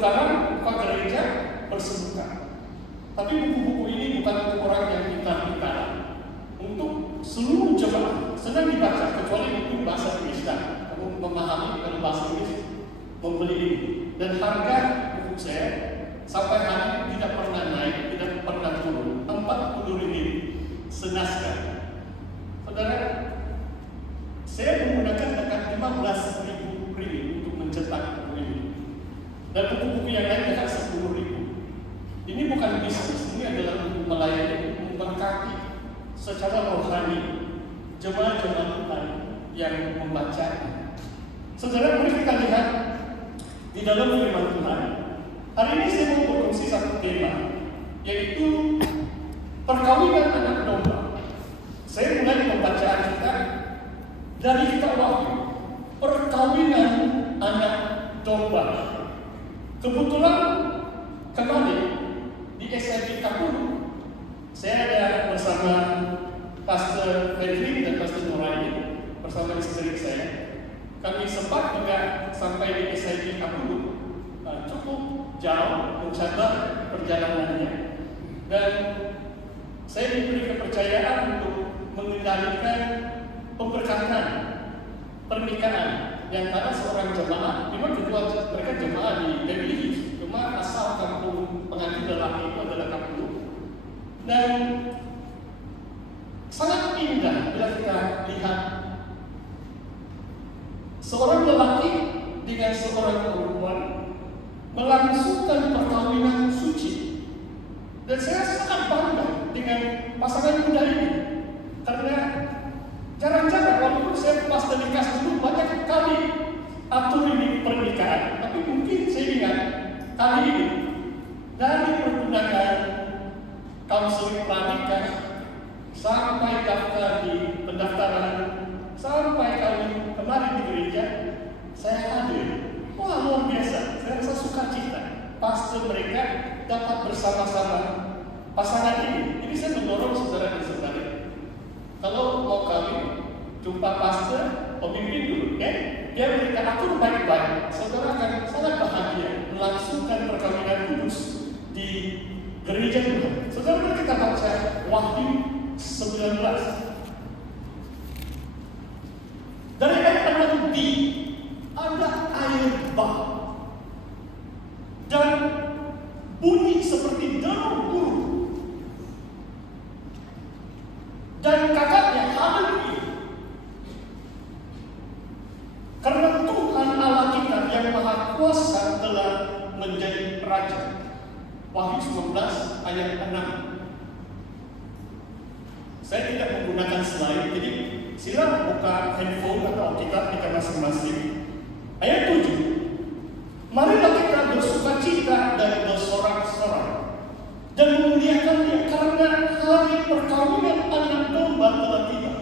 Utara buka gereja bersebuka. Tapi buku-buku ini bukan untuk orang yang pintar-pintar, untuk seluruh jemaat. Senang dibaca, kecuali untuk bahasa Inggris. Kamu memahami kalau bahasa Inggris membeli ini. Dan harga buku saya sampai hari ini tidak pernah naik, tidak pernah turun. 40.000 senaskah. Saudara, saya menggunakan dekat 15.000 ringgit untuk mencetak buku ini. Dan buku-buku yang lain dekat 10.000. Ini bukan bisnis, ini adalah untuk melayani, memberkati secara rohani jemaat-jemaat Tuhan yang membacanya. Saudara, mari kita lihat di dalam firman Tuhan. Hari ini saya mau berkongsi satu tema, yaitu perkawinan anak domba. Saya mulai pembacaan kita dari kitab Wahyu, perkawinan anak domba. Kebetulan kemarin di SIP Kapur, saya ada bersama Pastor Fredrik dan Pastor Nuraini bersama istri saya. Kami sempat juga sampai di SIP Kapur, cukup jauh mencatat perjalanannya. Dan saya diberi kepercayaan untuk mengendalikan pemberkatan pernikahan yang ada seorang jemaah. Memang kedua mereka jemaah di Beverly Hills, cuma asal kampung pengantin lelaki itu adalah kampung. Dan sangat indah bila kita lihat seorang lelaki dengan seorang perempuan melangsungkan perkawinan suci. Dan saya sangat bangga dengan pasangan muda ini, karena jarang-jarang, walaupun saya pas nikah dulu banyak kali atur ini pernikahan, tapi mungkin saya ingat kali ini dari pertunangan, kaunseling pranikah, sampai daftar di pendaftaran, sampai kami kemarin di gereja, saya hadir. Wah, luar biasa. Saya rasa sukacita. Pastor mereka dapat bersama-sama pasangan ini. Jadi saya mendorong saudara dan saudari, kalau mau kawin, jumpa pastor, pemimpin dulu, ya. Biar mereka atur baik-baik. Saudara akan sangat bahagia melangsungkan perkawinan kudus di gereja Tuhan. Saudara, kita baca Wahyu 19. Dari ayat 6 ada air bah dan bunyi seperti deru burung. Dan kakaknya haleluya, karena Tuhan Allah kita yang Maha Kuasa telah menjadi Raja. Wahyu 19 ayat 6. Saya tidak menggunakan slide, jadi silakan buka handphone atau kitab kita masing-masing. Ayat 7. Marilah kita bersukacita dan bersorak-sorak dan memuliakan Dia, karena hari perkawinan anak domba telah tiba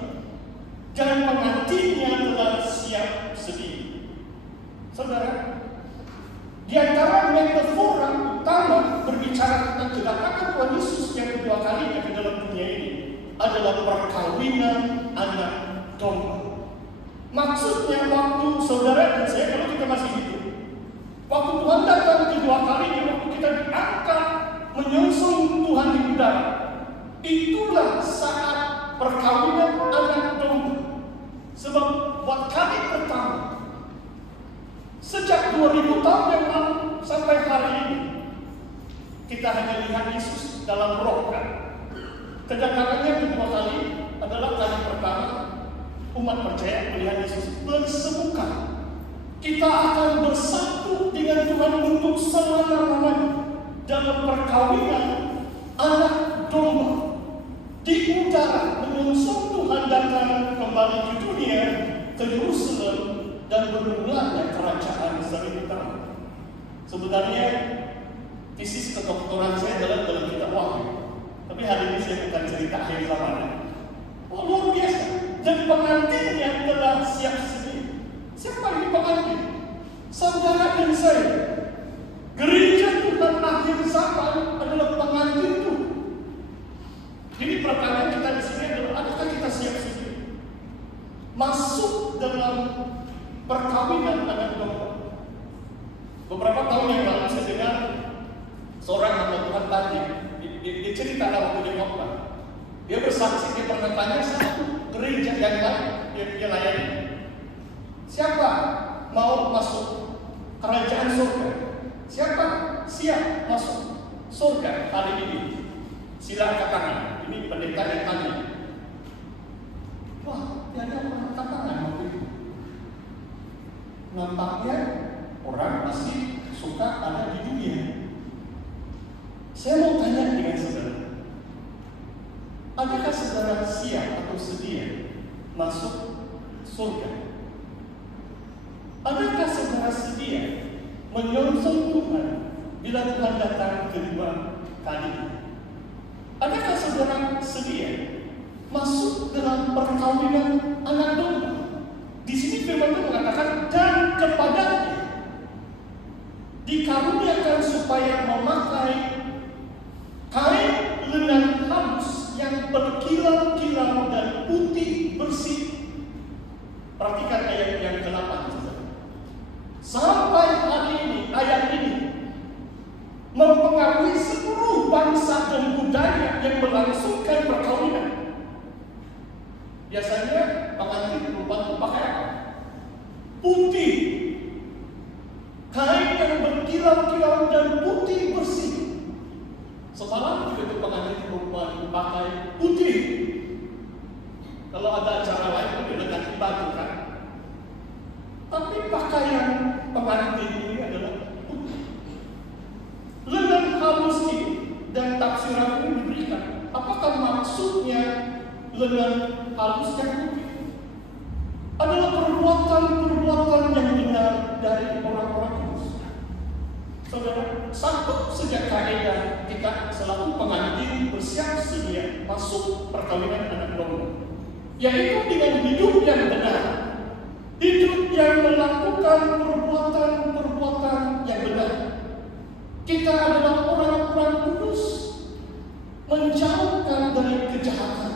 dan pengantinnya telah siap sedia. Saudara, di antara metafora utama berbicara tentang kedatangan Tuhan Yesus yang kedua kalinya ke dalam dunia ini adalah perkawinan anak domba. Maksudnya waktu saudara dan saya, kalau kita masih hidup, waktu Tuhan datang kedua kalinya, waktu kita diangkat menyongsong Tuhan di udara, itulah saat perkawinan anak domba. Sebab buat kali pertama sejak 2000 tahun yang lalu sampai hari ini, kita hanya lihat Yesus dalam roh, kan? Kedatangannya kedua kali adalah kali pertama umat percaya melihat Yesus bersemuka. Kita akan bersatu dengan Tuhan untuk selama-lamanya dalam perkawinan anak domba di udara, menyongsong Tuhan datang kembali di dunia ke Yerusalem dan bermulanya kerajaan Salibutama. Sebenarnya tesis kedoktoran saya adalah dalam kitab Wahyu, tapi hari ini saya bukan cerita akhir zaman. Oh, luar biasa. Dan pengantinnya telah siap sedia. Siapa ini pengantin? Saudara dan saya. Gereja Tuhan akhir zaman adalah pengantin Tuhan. Jadi pertanyaan kita di sini adalah, adakah kita siap sedia masuk dalam perkawinan anak domba? Beberapa tahun yang lalu saya bertanya satu gereja yang lain yang dia layani. Siapa mau masuk kerajaan surga? Siapa siap masuk surga hari ini? Sila angkat tangan. Ini pendeta yang tanya. Wah, tidak ada orang angkat tangan waktu itu. Nampaknya orang masih suka ada di dunia. Saya mau tanya dengan saudara, adakah saudara siap atau sedia masuk surga? Adakah saudara sedia menyongsong Tuhan bila Tuhan datang kedua kali? Adakah saudara sedia masuk dalam perkawinan anak domba? Di sini firman Tuhan mengatakan, dan kepadanya dikaruniakan supaya memakai kain lenan halus yang berkilau-kilau dan putih bersih. Perhatikan ayat yang ke-8. Sampai hari ini, ayat ini mempengaruhi seluruh bangsa dan budaya yang melangsungkan perkawinan. Biasanya pengantin berubah pakaian putih, kain yang berkilau-kilau dan putih bersih. Semalam juga itu pengantin berubah pakai putih. Kalau ada acara lain itu diletakkan batu kan. Tapi pakaian pengantin ini adalah putih. Lenan halus ini dan tafsiran ini diberikan. Apakah maksudnya lenan halus yang putih? Adalah perbuatan-perbuatan yang benar dari orang-orang kudus. Saudara, satu sejak kaidah kita selaku pengantin bersiap sedia masuk perkawinan anak domba, yaitu dengan hidup yang benar, hidup yang melakukan perbuatan-perbuatan yang benar. Kita adalah orang-orang kudus, menjauhkan dari kejahatan,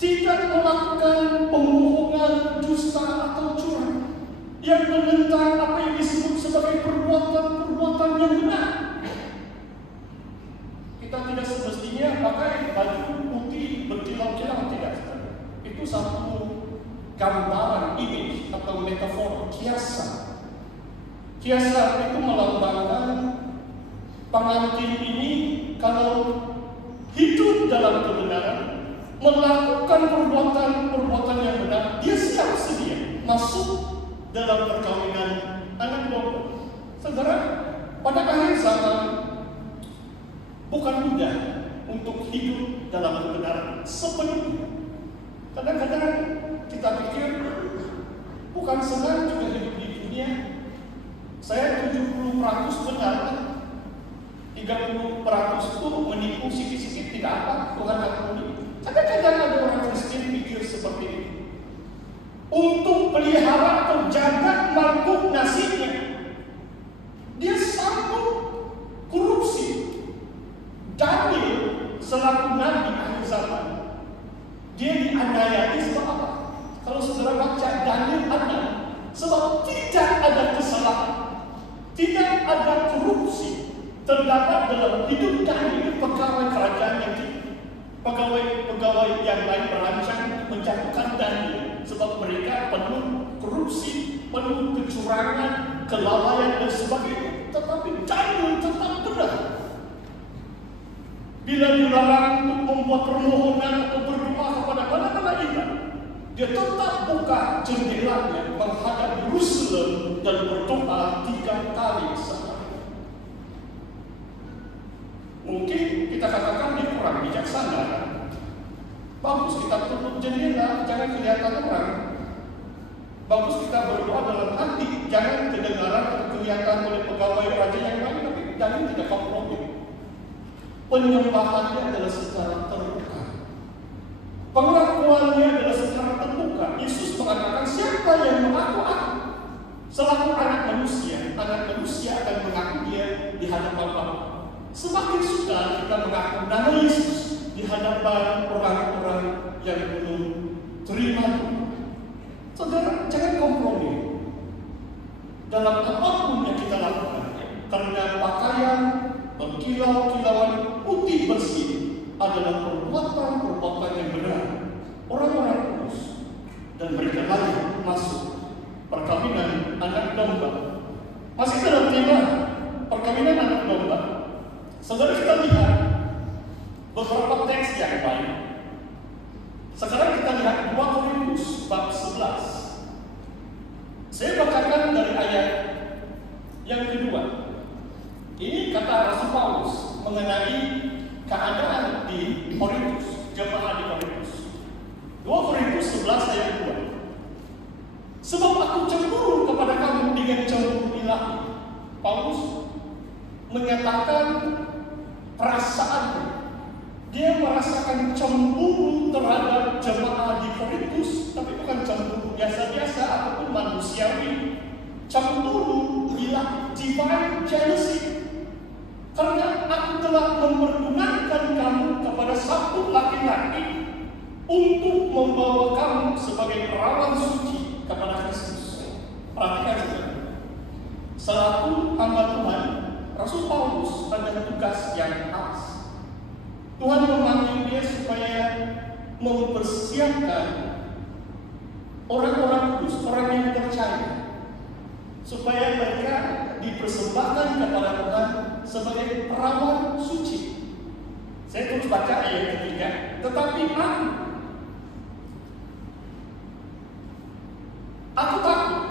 tidak melakukan pembohongan, dusta atau curang yang menentang apa yang disebut sebagai perbuatan-perbuatan yang benar. Kita tidak semestinya pakai baju putih berkilau-kilau, tidak. Itu satu gambaran, image atau metafor, kiasan. Kiasan itu melambangkan pengantin ini kalau hidup dalam kebenaran, melakukan perbuatan-perbuatan yang benar, dia siap sedia masuk dalam perkawinan anak domba. Saudara, pada akhir zaman bukan mudah untuk hidup dalam kebenaran sepenuhnya. Kadang-kadang kita pikir bukan senang juga hidup di dunia. Saya 70% benar, 30% itu menipu sikit-sikit, tidak apa, Tuhan akan menipu. Kadang-kadang ada orang Kristen pikir seperti ini. Untuk pelihara atau jaga mangkuk nasinya, dia sanggup korupsi. Daniel selaku nabi akhir zaman, dia dianiaya sebab apa? Kalau saudara baca Daniel 6, sebab tidak ada kesalahan, tidak ada korupsi terdapat dalam hidup Daniel, pegawai kerajaan yang tinggi. Pegawai yang lain merancang untuk menjatuhkan Daniel sebab mereka penuh korupsi, penuh kecurangan, kelalaian dan sebagainya. Tetapi Daniel tetap benar. Bila dilarang untuk membuat permohonan atau berdoa kepada mana-mana ilah, dia tetap buka jendelanya menghadap Yerusalem dan berdoa 3 kali sehari. Mungkin kita katakan dia kurang bijaksana. Bagus kita tutup jendela, jangan kelihatan orang. Bagus kita berdoa dalam hati, jangan kedengaran atau kelihatan oleh pegawai raja yang lain, tapi jangan tidak kompromi. Penyembahannya adalah secara terbuka. Pengakuannya adalah secara terbuka. Yesus mengatakan, siapa yang mengaku aku selaku anak manusia akan mengaku dia di hadapan Bapa. Semakin suka kita mengaku nama Yesus di hadapan orang-orang yang belum terima Tuhan. Saudara, jangan kompromi dalam apapun yang kita lakukan, karena pakaian berkilau-kilauan putih bersih adalah perbuatan-perbuatan yang benar. Saudara, kita lihat beberapa teks yang lain. Sekarang kita lihat 2 Korintus bab 11. Saya bacakan dari ayat yang kedua. Ini kata Rasul Paulus mengenai keadaan di Korintus, jemaat di Korintus. 2 Korintus 11 ayat 2. Sebab aku cemburu kepada kamu dengan cemburu ilahi. Paulus menyatakan perasaannya. Dia merasakan cemburu terhadap jemaat di Korintus, tapi bukan cemburu biasa-biasa ataupun manusiawi. Cemburu ilahi, divine jealousy. Karena aku telah mempergunakan kamu kepada satu laki-laki untuk membawa kamu sebagai perawan suci kepada Kristus. Perhatikan saudara. Selaku hamba Tuhan, Rasul Paulus ada tugas yang khas. Tuhan memanggil dia supaya mempersiapkan orang-orang kudus, orang yang percaya, supaya mereka dipersembahkan kepada Tuhan sebagai perawan suci. Saya terus baca ayat ketiga. Tetapi aku takut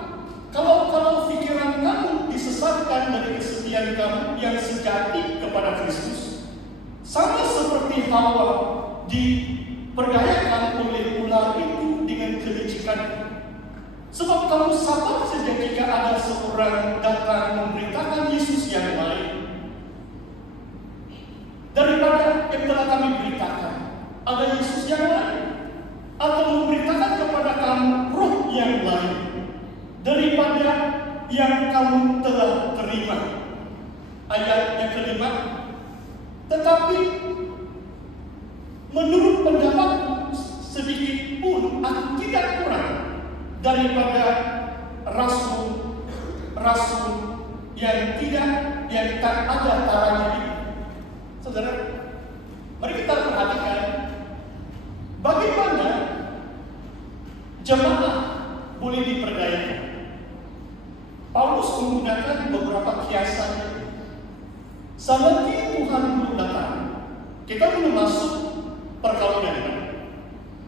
kalau pikiran kamu disesatkan dari kesetiaan kamu yang sejati kepada Kristus, sama seperti Hawa diperdayakan oleh ular itu dengan kelicikan. Sebab kamu sabar saja jika ada seorang datang memberitakan Yesus yang lain daripada yang telah kami beritakan. Ada Yesus yang lain, atau memberitakan kepada kamu roh yang lain daripada yang kamu telah terima. Ayat yang kelima. Tetapi menurut pendapatku, sedikit pun aku tidak kurang daripada rasul yang tak ada taranya ini. Saudara, mari kita perhatikan bagaimana jemaat boleh diperdayakan. Paulus menggunakan beberapa kiasan. Selama Tuhan belum datang, kita belum masuk perkawinan.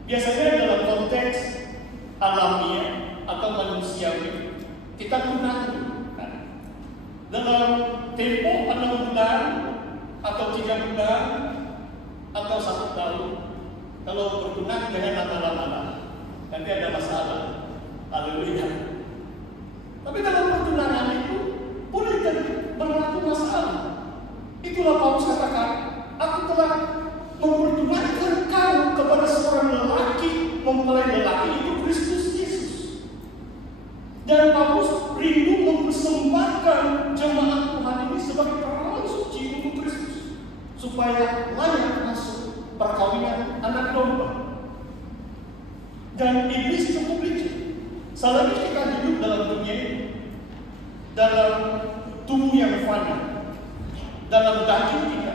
Biasanya dalam konteks alamiah atau manusiawi, kita gunakan dalam tempo 6 bulan atau 3 bulan atau 1 tahun. Kalau berguna jangan lama-lama, nanti ada masalah. Haleluya. Tapi dalam pertunangan itu boleh berlaku masalah. Itulah Paulus katakan, aku telah mempertunankan kamu kepada seorang lelaki, mempelai lelaki itu Kristus Yesus. Dan Paulus rindu mempersembahkan jemaat Tuhan ini sebagai perawan suci untuk Kristus, supaya layak masuk perkawinan anak domba. Dan iblis cukup licik. Selama kita hidup dalam dunia ini, dalam tubuh yang fana, dalam daging kita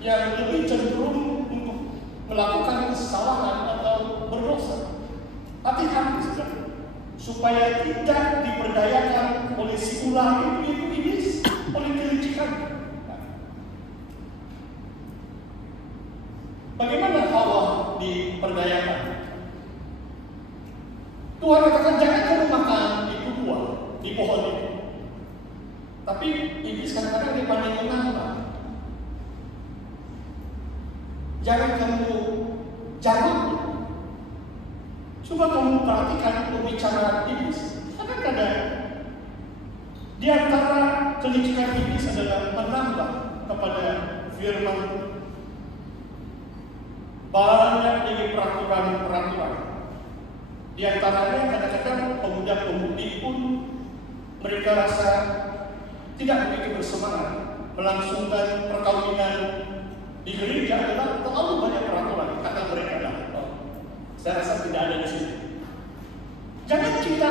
yang lebih cenderung untuk melakukan kesalahan atau berdosa. Hati-hati saudara, supaya tidak diperdayakan oleh si ular itu iblis, oleh kelicikan. Bagaimana Hawa diperdayakan? Tuhan katakan jangan kamu makan itu buah di pohon itu. Tapi iblis kadang-kadang dia pandai menambah. Jangan kamu jawab. Coba kamu perhatikan pembicaraan iblis. Kadang-kadang di antara kelicikan iblis adalah menambah kepada firman. Banyak ini peraturan-peraturan. Di antaranya kadang-kadang pemuda-pemudi pun mereka rasa tidak begitu bersemangat melangsungkan perkawinan di gereja adalah terlalu banyak peraturan, kata mereka. Saya rasa tidak ada di sini. Jangan kita